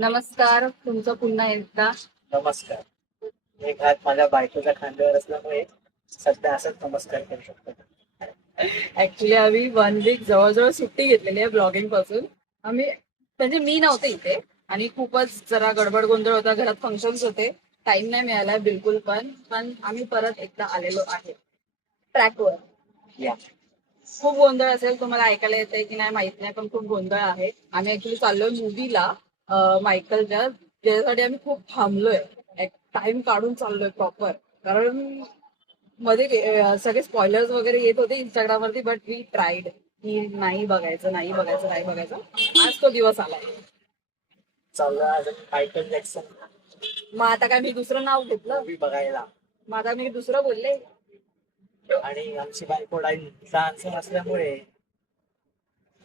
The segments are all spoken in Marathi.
नमस्कार, तुमचं पुन्हा एकदा. नमस्कार. एक हात माझ्या बायकोच्या खांद्यावर असल्यामुळे सध्या असंच नमस्कार करू शकतो. ऍक्च्युली आम्ही 1 वीक जवळजवळ सुट्टी घेतलेली आहे ब्लॉगिंग पासून. आम्ही म्हणजे मी नव्हते इथे आणि खूपच जरा गडबड गोंधळ होता, घरात फंक्शन्स होते, टाइम नाही मिळाला बिलकुल. पण आम्ही परत एकदा आलेलो आहे ट्रॅकवर. या खूप गोंधळ असेल, तुम्हाला ऐकायला येतंय की नाही माहित नाही, पण खूप गोंधळ आहे. आम्ही ऍक्च्युली चाललोय मूवीला मायकलच्या, ज्याच्यासाठी आम्ही खूप थांबलोय. टाइम काढून चाललोय प्रॉपर, कारण मध्ये सगळे स्पॉयलर्स वगैरे येत होते इंस्टाग्रामवरती, बट वी ट्राईड की नाही बघायचं, नाही बघायचं, नाही बघायचं. आज तो दिवस आलाय. चाललं आज मायकल जॅक्सन मग आता काय मी दुसरं नाव घेतलं? मूवी बघायला. मग आता मी दुसरं बोलले. आणि आमची बायको डान्सर असल्यामुळे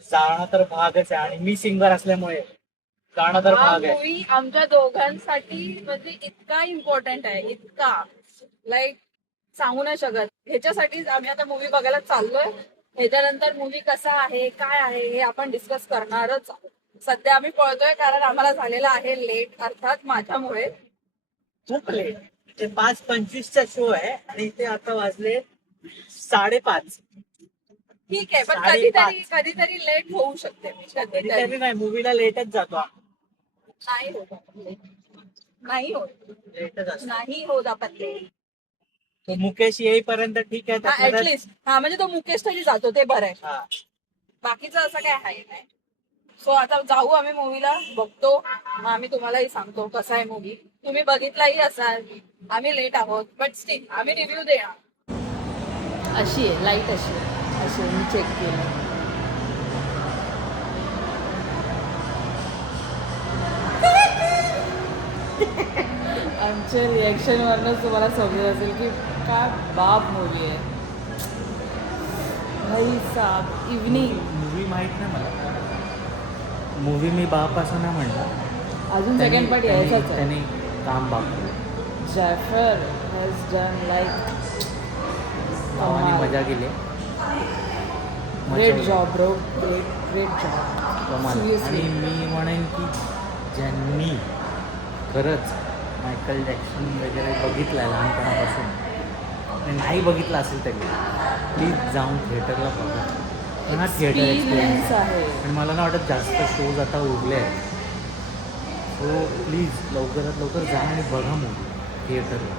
जाणं तर भागच आहे, आणि मी सिंगर असल्यामुळे गाणं तर हा भाग आहे. मूवी आमच्या दोघांसाठी म्हणजे इतका इम्पॉर्टंट आहे, इतका लाईक सांगू नाही शकत. ह्याच्यासाठीच आम्ही आता मूवी बघायला चाललोय. ह्याच्यानंतर मूवी कसा आहे, काय आहे, हे आपण डिस्कस करणारच आहोत. सध्या आम्ही पळतोय कारण आम्हाला झालेला आहे लेट, अर्थात माझ्यामुळे. खूप लेट, म्हणजे 5:25चा शो आहे आणि इथे आता वाजले 5:30. ठीक आहे, पण 5:30. कधीतरी लेट होऊ शकते मी, कधीतरी. कधीतरी नाही, मूवीला लेटच जातो. नाही होत आपण late. नाही होत, लेटच असतो. नाही होत आपण late. तो मुकेश येईपर्यंत ठीक आहे. हा त्यातल्या ऍटलीस्ट, हा म्हणजे तो मुकेश तरी जातो, ते बरं आहे. हा. बाकीचं असं काय आहे नाही. सो आता जाऊ आम्ही मूवीला, बघतो, मग आम्ही तुम्हालाही सांगतो कसा आहे मूवी. तुम्ही बघितलाही असाल. आम्ही लेट आहोत, बट स्टिल आम्ही रिव्ह्यू देणार. अशी आहे लाईट, अशी अशी मी चेक केलं. आमच्या रिॲक्शनवरनंच तुम्हाला समजत असेल की काय बाप मूवी आहे. भाई साब इव्हनिंग. मूवी माहित नाही मला. मूवी मी बाप असं नाही म्हणलं. अजून सेकंड पार्ट यायचाच आहे. त्यांनी काम बाप जॅफर हॅज डन लाईक भावाने मजा केली. Great job bro, great job. कमाल. आणि मी म्हणेन की ज्यांनी खरंच मायकल जॅक्सन वगैरे बघितलं आहे लहानपणापासून आणि नाही बघितलं असेल तरी प्लीज जाऊन थिएटरला बघा. हा थिएटर एक्सपिरियन्स आहे. आणि मला नाही वाटत जास्त शोज आता उरले आहेत. सो प्लीज लवकरात लवकर जा आणि बघा मूवी थिएटरला.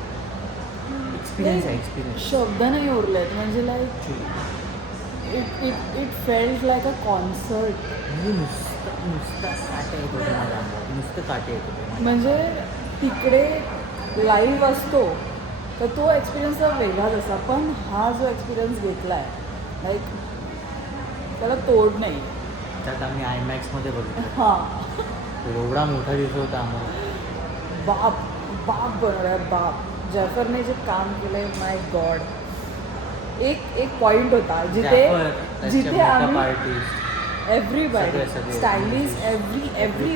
एक्सपिरियन्स आहे, एक्सपिरियन्स. शब्द नाही उरलेत, म्हणजे like it felt like a concert. म्हणजे नुसतं काटे येत होते माझ्या अंगावर, नुसतं काटे येत होते. म्हणजे तिकडे लाईव्ह असतो तर तो एक्सपिरियन्स वेगळाच असा, पण हा जो एक्सपिरियन्स घेतला आहे लाईक त्याला तोड नाही. त्यात आम्ही आयमॅक्समध्ये बघितलं. हां, एवढा मोठा दिवस होता आम्हाला. बाप बाप बनवला बाप. जॅफरने जे काम केलंय, माय गॉड. एक पॉइंट होता जिथे आम्ही आर्टिस्ट एव्हरीबडी सगळे. स्टायलिस्ट, एव्हरी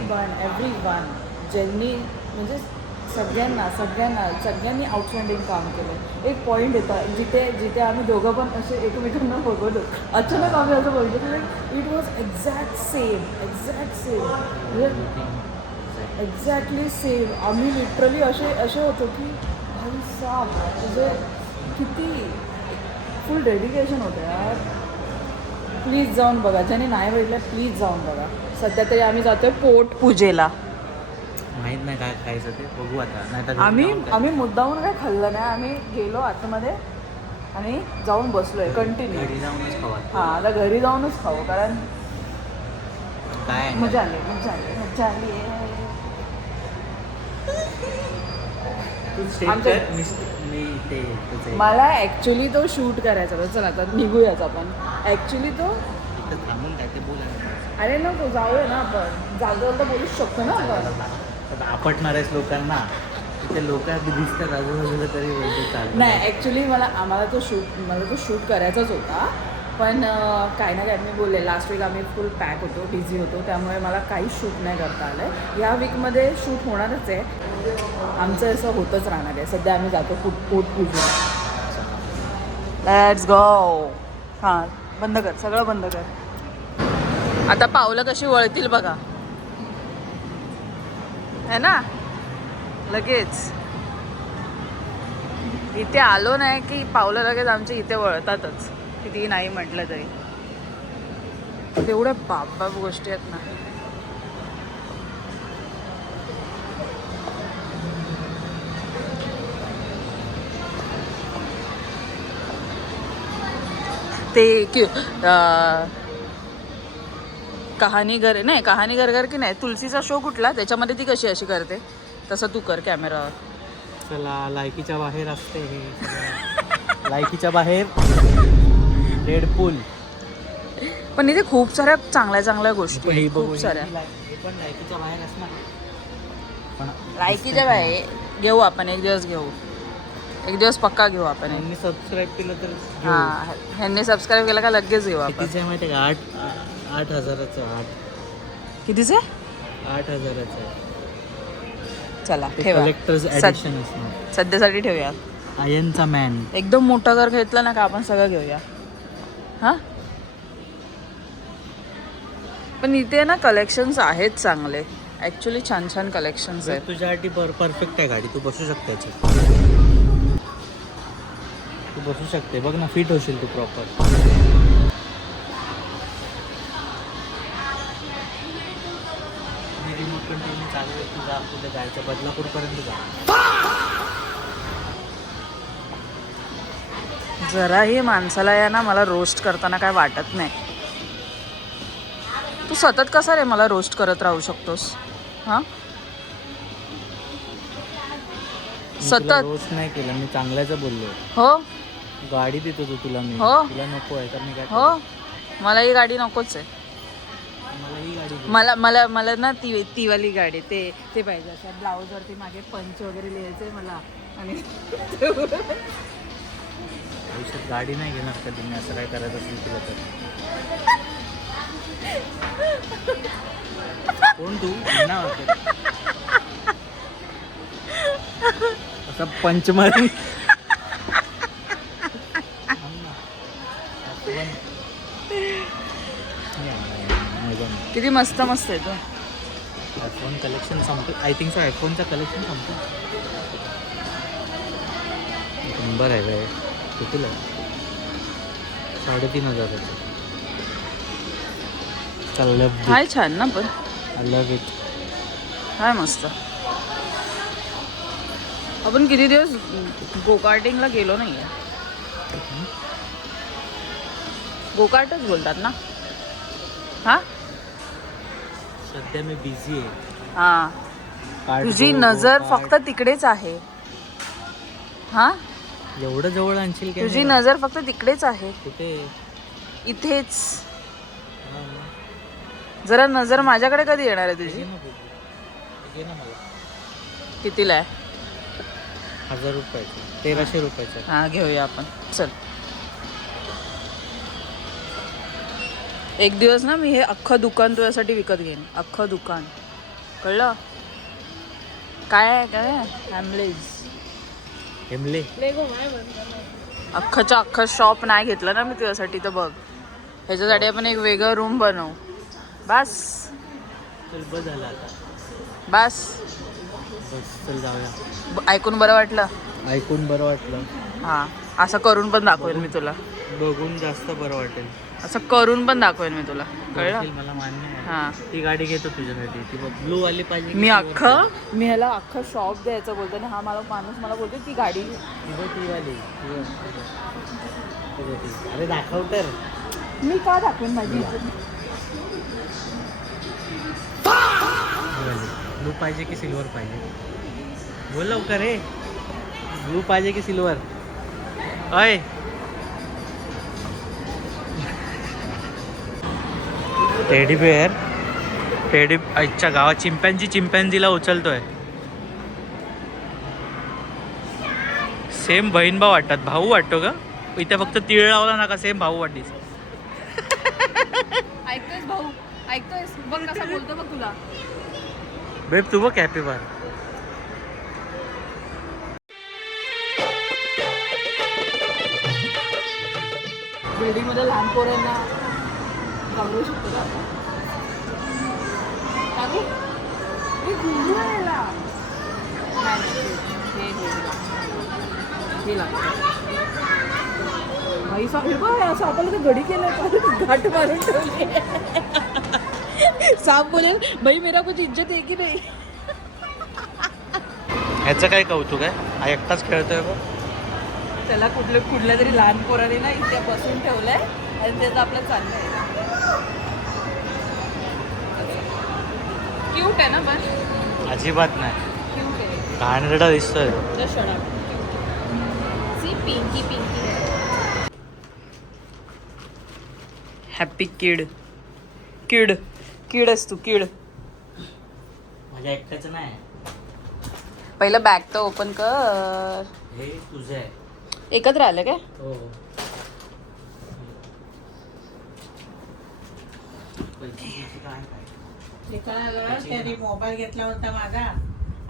वन ज्यांनी म्हणजे सगळ्यांनी आउटस्टँडिंग काम केलं. एक पॉईंट होता जिथे आम्ही दोघं पण असे एकमेकांना बघत होतो. अचानक आम्ही असं बघितलं like it was exact same म्हणजे एक्झॅक्टली सेम. आम्ही लिटरली असे होतो की भाई साब, म्हणजे किती फुल डेडिकेशन होतं यार. प्लीज जाऊन बघा, ज्याने नाही बघितलं प्लीज जाऊन बघा. सध्या तरी आम्ही जातोय पोट पूजेला. माहीत नाही काय खायचं ते, बघू आता. नाही तर आम्ही मुद्दामून काय खाल्लं नाही. आम्ही गेलो आतमध्ये आणि जाऊन बसलोय कंटिन्यू. घरी जाऊनच खावा. हां, आता घरी जाऊनच खाऊ, कारण काय मजा आली. मला ॲक्च्युली तो शूट करायचा होता. चला आता निघूयाच आपण. ॲक्च्युली तो थांबून काय ते बोला. अरे नको, जाऊया ना आपण. जागेवर तर बोलूच शकतो ना आपण. आपटणार आहेस लोकांना, तिथे लोक दिसतात आजूबाजूला तरी बोलते चालेल. नाही, ॲक्च्युली मला तो शूट करायचाच होता, पण काय ना काय मी बोलले लास्ट वीक आम्ही फुल पॅक होतो, बिझी होतो, त्यामुळे मला काहीच शूट नाही करता आलं आहे. या वीकमध्ये शूट होणारच आहे. आमचं असं होतच राहणार आहे. सध्या आम्ही जातो पोट पूजेला. Let's go. हां, बंद कर, सगळं बंद कर. आता पावलं कशी वळतील बघा. है ना लगेच. इथे आलो नाही की पावलं लगेच आमच्या इथे वळतातच, किती नाही म्हटलं तरी. तेवढ्या बाप गोष्टी आहेत ना. ते कहाणी घर नाही, कहाणी घर की नाही, तुलसीचा शो कुठला त्याच्यामध्ये ती कशी अशी करते तसं तू कर कॅमेरावर. चला लायकीच्या बाहेर असते हे लायकीच्या बाहेर डेडपूल. पण इथे खूप साऱ्या चांगल्या चांगल्या गोष्टी आहेत, खूप साऱ्या. हे पण लायकीच्या बाहेर असणार पण लायकीच्या बाहेर घेऊ आपण, एक दिवस घेऊ, एक दिवस पक्का घेऊ आपण. यांनी सबस्क्राईब केलं तर घेऊ. हां, ह्यांनी सबस्क्राईब केलं का लगेच घेऊ आपण. कितीचं आहे माहिती आहे का? 8,000चं. कितीचे? 8,000चं आहे. चला ते ठेवा, कलेक्टर्स एडिशन असणार. सध्यासाठी ठेवूया. आयनचा मॅन. एकदम मोठा जर घेतला ना का आपण सगळं घेऊया. हां, पण इथे ना कलेक्शन्स आहेत चांगले ॲक्च्युली, छान छान कलेक्शन्स आहेत. तुझ्यासाठी परफेक्ट आहे गाडी, तू बसू शकते याच्यात. तू बसू शकते बघ ना, फिट होशील तू प्रॉपर. रिमोट कंट्रोलने चालू आहे, तुझा कुठे जायचं बदलापूरपर्यंत जा. जराही माणसाला या ना मला रोस्ट करताना काय वाटत नाही. तू सतत कसा रे मला रोस्ट करत राहू शकतोस? हां, सतत रोस्ट नाही केलं मी, चांगल्याचं बोललो. हो गाडी देतो तू तुला मी. हो. तुला नको आहे तर मी काय हो, मला ही गाडी नकोच आहे. मला ही गाडी दे. मला ना ती वाली गाडी ते पाहिजे. अशा ब्लाऊजवरती मागे पंच वगैरे लिहायचंय मला. आणि आयुष्यात गाडी नाही घेणार कधी मी, असं काय करायचं असेल तुला तर. कोण तू? नाव असं पंच मारी. किती मस्त मस्त आहे तो. आयफोन कलेक्शन संपलं आय थिंक सो. आयफोनचं कलेक्शन संपलं. नंबर आहे काय कितीला? 3,500. चाललं. हाय छान ना, पण आय लव्ह इट. हाय मस्त. आपण किती दिवस गोकार्टिंगला गेलो नाहीये. गोकार्टच बोलतात ना? हां सध्या मी बिझी आहे. हां, तुझी नजर फक्त तिकडेच आहे. हां, एवढं जवळ आणशील का? तुझी नजर फक्त तिकडेच आहे, कुठे? इथेच. हा. जरा नजर माझ्याकडे कधी येणार आहे तुझी? घे ना बघू. घे ना मला. कितीला आहे? 1,000 रुपयाचं. 1,300 रुपयाचं. हां, घेऊया आपण. चल, एक दिवस ना मी हे अख्खं दुकान तुझ्यासाठी विकत घेईन. अख्खं दुकान, कळलं? काय आहे काय? हॅमलेज हेमले. अख्खंच्या अख्खं शॉप नाही घेतलं ना मी तुझ्यासाठी, तर बघ ह्याच्यासाठी आपण एक वेगळं रूम बनवू. बस चल बस झालं आता. बस, बस चल जाऊया. ऐकून बरं वाटलं? ऐकून बरं वाटलं. हां, असं करून पण दाखवेल मी तुला. बघून जास्त बरं वाटेल. असं करून पण दाखवेल मी तुला, कळलं? करशील मला मान्य आहे. हां, ती गाडी घेतो तुझ्यासाठी. ती बघ ब्लू वाली पाहिजे. मी ह्याला अख्खं शॉप द्यायचं बोलतो आणि हा मला माणूस मला बोलतो ती गाडी. ती वाली. अरे दाखव तर. मी का दाखवेन माझी इज्जत? ब्लू पाहिजे की सिल्वर पाहिजे? बोल लवकर रे. ब्लू पाहिजे की सिल्वर? अय टेडी बेअर. आजच्या गावात चिंपॅन्झीला उचलतोय. सेम बहीण भाऊ वाटतात. भाऊ वाटतो का? इथे फक्त तीळ लावला ना का सेम भाऊ वाटतीस. ऐकतोयस भाऊ? ऐकतोयस? बघ कसा बोलतो बघ तुला. बेब तू बघ हॅपी बार. बिल्डिंगमध्ये लहान पोरांना घालवू शकतो का? काकू, हे घुंगरू आहे याला. हे लागतं भाई साहेब असं आपल्याला ते घडी केलं घाट मारून ठेवली साप बोलेल भाई मेरा कुछ इज्जत आहे की नाही. ह्याचं काय कौतुक आहे, हा एकटाच खेळतोय बघ. त्याला कुठल्या तरी लहान पोराने ना इथे बसून ठेवलंय आणि त्याचं आपलं चाललंय. क्यूट आहे ना पण अजिबात नाही, क्यूट आहे. घाणेरडा दिसतोय. पिंकी पिंकी हॅपी किड किड किड असतो किड. माझ्या एकट्याचं नाही, पहिलं बॅग तर ओपन कर. हे तुझं आहे. एकत्र आलं काय? हो. त्याने मोबाईल घेतला होता माझा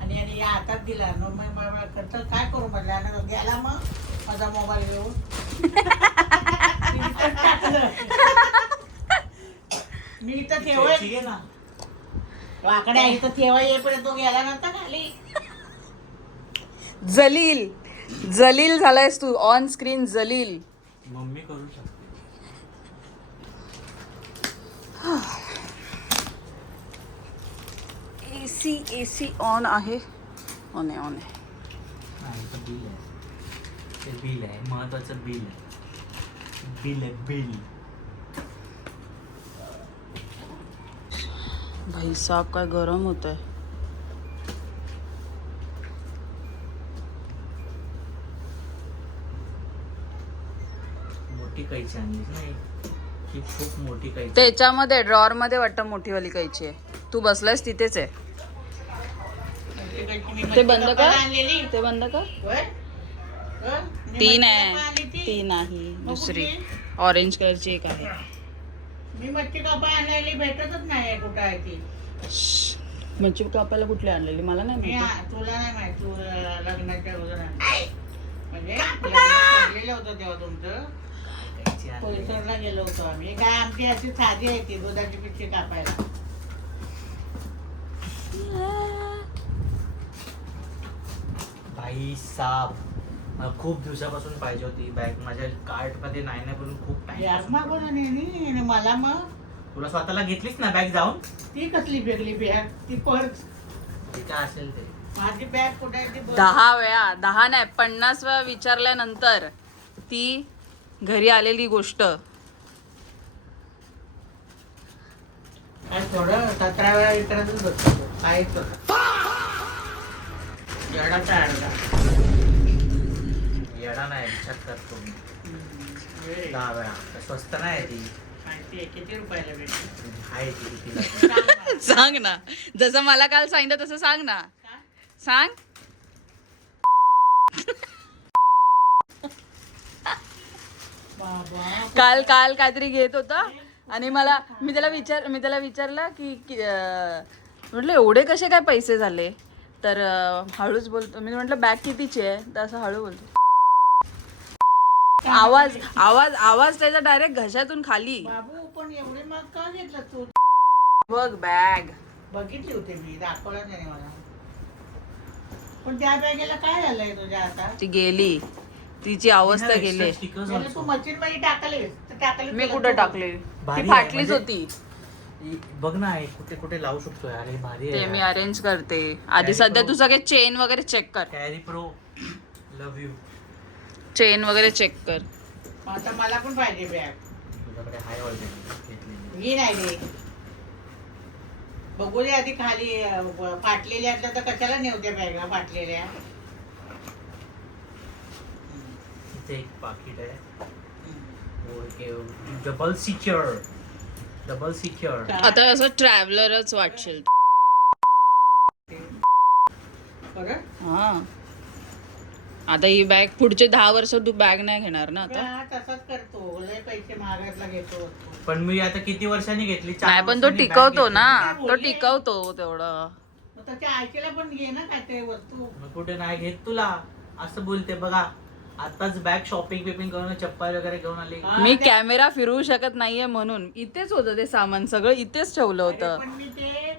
आणि या हातात दिला. मग खर्च काय करू म्हटलं, गेला मग माझा मोबाईल घेऊन. मी इथं ठेवाय ना वाकड्या इथं ठेवा येईपर्यंत तो गेला नव्हता खाली. जलील जलील झालायस तू ऑन स्क्रीन जलील. मम्मी करू शकते. एसी ऑन आहे. ऑन आहे ऑन आहे. नाही तर बिल आहे, ते बिल आहे महत्वाचं. बिल आहे, बिल आहे बिल. भाई साहब काय गरम होत आहे. मोठी कैची आणलीस नाही, ही खूप मोठी कैची. त्याच्यामध्ये ड्रॉअर मध्ये वाटतं मोठीवाली कैची आहे. तू बसलायस तिथेच आहे. ते बंद कर, आणलेली ते बंद कर. मी ती मच्छी नाही, कापा आणली ती नाही, मग दुसरी कुठली? ऑरेंज कलरची एक आहे. मी मच्छी कापा आणलेली भेटतच नाही कुठं आहे ती. मच्छी कापायला कुठली आणलेली मला नाही मी माहिती. तुला नाही माहित, तू लग्नाच्या अगोदर आणली. म्हणजे लग्न ठरलेलं होतं तेव्हा तुमचं. कैची आणली. पोलिसरला गेलो होतो आम्ही. काय आमची अशी साधी आहे ती दुधाची पिशवी कापायला. भाई साब, मला खूप दिवसापासून पाहिजे होती बॅग. माझ्या कार्ट मध्ये नाही ना करून खूप यार टाइम. मग बोला नाही आणि मला मग तुला स्वतःला घेतलीस ना बॅग जाऊन, ती कसली वेगळी बॅग, ती पर्स. ते काय असेल ते. माझी बॅग कुठे आहे ती बघ. 10 वेळा 10 नाही 50 वेळा विचारल्यानंतर ती घरी आलेली गोष्ट. काय थोडं 17 वेळा विचारतच बसतो काहीच येडाचा अडला. येडा नाही, विचार करतो मी 10 वेळा. स्वस्त नाही ती, माहिती आहे किती रुपयाला भेटते. आहे ती कितीला. सांग ना, जसं मला काल सांगितलं तसं सांग ना. सांग. बाबा काल काहीतरी घेत होता आणि मी त्याला विचारलं की म्हटलं एवढे कसे काय पैसे झाले. तर हळूच बोलतो. मी म्हटलं बॅग कितीची आहे, तर असं हळू बोलतो. आवाज आवाज आवाज त्याचा डायरेक्ट घशातून खाली. बाबू पण एवढे मग का घेतलं तू. बघ बॅग बघितली होती मी, दाखवलं नाही मला. पण त्या बॅगेला काय झालंय तुझ्या आता. ती गेली, तिची अवस्था गेली. स्टिकर्स त्याला तू मशीन मध्ये टाकली. मी कुठं टाकली, भारी ती आहे, फाटलीच म्हणजे- होती. बघ ना, हे कुठे कुठे लावू शकतोय. अरे भारी ते आहे. मी अरेंज करते. आधी Carry सध्या Pro. तू सगळे चेन वगैरे चेक कर. Carry pro, love you. Chain वगैरे चेक कर. आता मला पण पाहिजे बॅग. तुझ्याकडे हाय ऑलरेडी घेतलेली. मी नाही रे. बघू दे आधी खाली फाटलेल्या असल्या तर कशाला नेवत्या बॅगा फाटलेल्या. इथे एक पाकिट आहे. Okay, double secure. Double secure. आता असं ट्रॅव्हलरच वाटशील. खरं हा, आता ही बॅग पुढचे 10 वर्ष तू बॅग नाही घेणार ना आता. हा, तसंच करतो. लय पैसे महागातला घेतो वस्तू. पण मी आता किती वर्षांनी घेतली? 4 नाही पण तो वर्षांनी bag टिकवतो घेतली. ना, तो टिकवतो तेवढं. मग त्याच्या आईला पण घे ना काय ते वस्तू. मग कुठे नाही घेत तुला असं बोलते. बघा आताच बॅग शॉपिंग बिपिंग करून चप्पल वगैरे घेऊन आली. हा, मी ते- कॅमेरा फिरवू शकत नाहीये म्हणून इथेच होतं ते सामान, सगळं इथेच ठेवलं अरे होतं. पण मी ते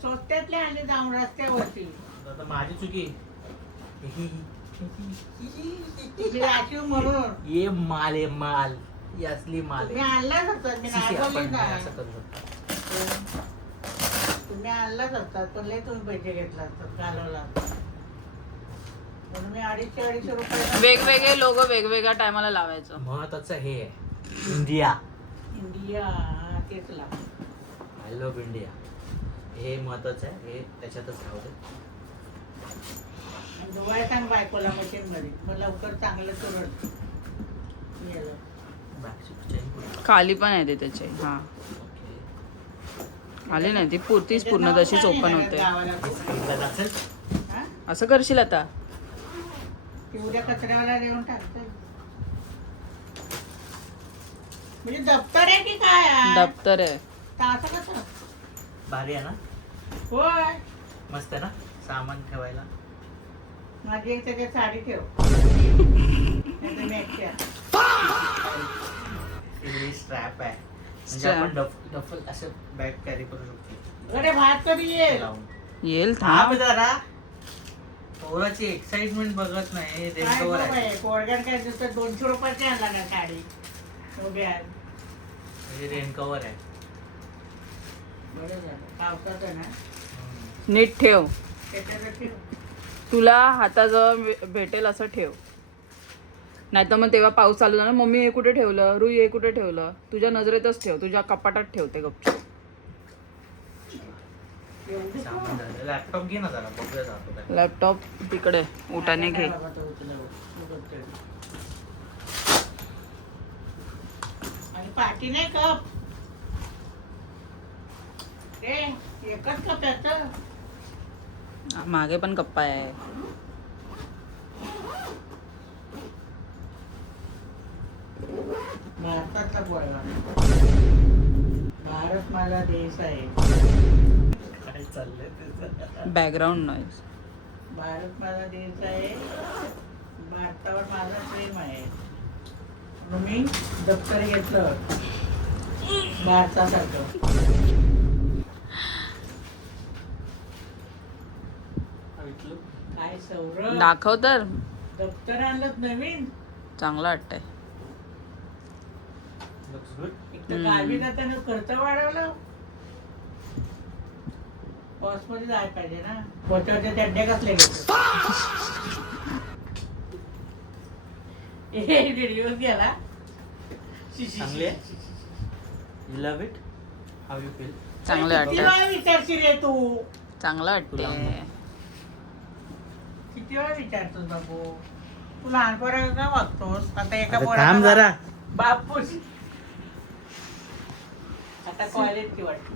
स्वस्त्यातले आले जाऊन रस्त्यावरती. आता माझी चुकी. तुझी राखीव म्हणून ये माल आहे माल. ही असली माल तुम्ही आहे. आणलाच होतात मी सी, सी, नागवली आपण नाही नाही असं करू शकतो. तुम्ही आणलाच असतात पण लय तुम्ही पैसे घेतला असतात घालवला असतात. म्हणून मी 250-250 रुपये वेगवेगळे लोक वेगवेगळ्या टायमाला लावायचं. महत्वाचं हे आहे इंडिया. इंडिया तेच लाव. I love India. हे महत्वाचं आहे. हे त्याच्यातच राहू दे. धुवाय सांग बायकोला मशीन मध्ये मग लवकर चांगलं चुरड गेलं. Backseat chain. खाली पण आहे ते त्याचे. हा Okay. आली नाही ती पुरतीच पूर्ण तशीच ओपन होते. हे साईडला जातील. असं करशील आता. उद्या कचऱ्यावाला नेऊन टाकतो. म्हणजे दप्तर आहे की काय आहे? दप्तर आहे. तर असं कसं भारी आहे ना. होय मस्त आहे ना सामान ठेवायला. माझी एक त्याच्यात साडी ठेव नाहीतर मी एकटी आहे. स्ट्रॅप आहे म्हणजे Strap. आपण डफल असं बॅग कॅरी करू शकतो. अरे भात कधी येईल? लावून. येईल थांब थांब. जरा. पोराची एक्साइटमेंट बघत नाही. काय रेंटवर आहे बाबा, कोळगड काय नुसतं 200 रुपयाची आणला ना साडी. उभ्या आहे. म्हणजे रेनकवर आहे. बरं झालं. पावसाचं ना नीट ठेव. त्याच्यात ठेव. तुला हाताजवळ भेटेल असं ठेव. नाही तर मग तेव्हा पाऊस चालू झाला, मम्मी हे कुठे ठेवलं, रुई हे कुठे ठेवलं, तुझ्या नजरेतच ठेव, तुझ्या कपाटात ठेवते गपचूप. सामान झालं. लॅपटॉप घे ना जरा बघूया जातो काय. लॅपटॉप तिकडे उठाने घे. आणि पाठी नाही कप ते एकच कप याचं. मागे पण कप्पा आहे. भारतातला पोळगा. भारत माझा देश आहे. काय चाललंय त्याचं. Background noise. भारत माझा देश आहे. भारतावर माझं प्रेम आहे. म्हणून मी दप्तर घेतलं भारतासारखं. काय सौरभ दाखव तर. दप्तर आणलं नवीन. चांगलं वाटतंय. Looks good. एक तर गावी जाताना खर्च वाढवलं. बसमध्ये जायला पाहिजे ना. पोटावरच्या चड्ड्या कसल्या घेतो. दिवस गेला. चांगली आहे. You love it? How you feel? चांगलं किती वाटतंय. वेळा विचारशील रे तू? चांगलं तुला वाटतंय. किती वेळा विचारतोस बाबू? तू लहानपणाला का वागतोस? आता एका आता पोराला थांब जरा. बापूस. आता कॉलेज की वाटते.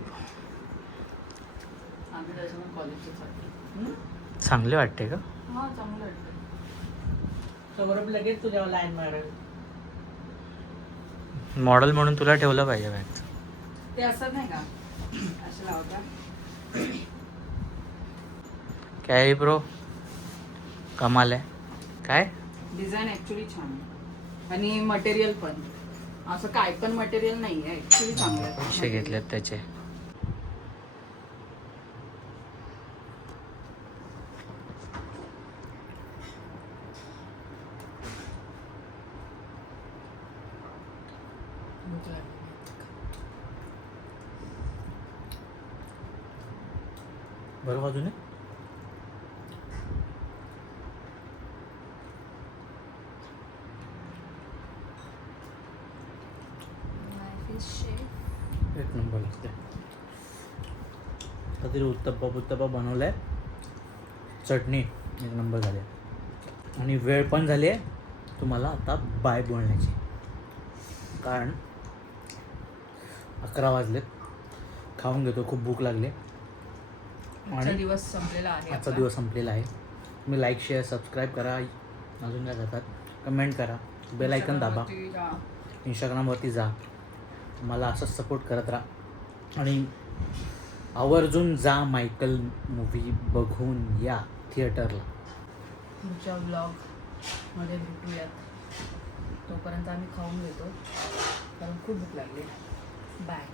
हं? चांगले वाटते का. हा चांगलं वाटतंय. सौरभ लगेच तुझ्यावर लाईन मारेल. मॉडेल म्हणून तुला ठेवलं पाहिजे बॅग. ते असं नाही का असं लावता. काय प्रो कमाल आहे. काय डिझाईन ऍक्च्युली छान आहे आणि मटेरियल पण असं काय पण मटेरियल नाही आहे, ऍक्च्युली चांगलं आहे. पैसे घेतलेत त्याचे. बरोबर बाजूने एक नंबर लागते. काहीतरी उत्तप्पा बनवलाय. चटणी एक नंबर झाली आणि वेळ पण झाली आहे तुम्हाला आता बाय बोलण्याची. कारण 11 वाजलेत. खाऊन घेतो, खूप भूक लागली. आजचा दिवस संपलेला आहे. आजचा आपला. दिवस संपलेला आहे. तुम्ही लाईक शेअर सबस्क्राईब करा. अजून काय जातात कमेंट करा. बेल आयकन दाबा. Instagramवरती जा. इंस्टाग्रामवरती जा. मला असंच सपोर्ट करत राहा आणि आवर्जून जा मायकल मूव्ही बघून या थिएटरला. पुढच्या ब्लॉगमध्ये भेटूयात. तोपर्यंत आम्ही खाऊन घेतो कारण खूप भूक लागली. बाय.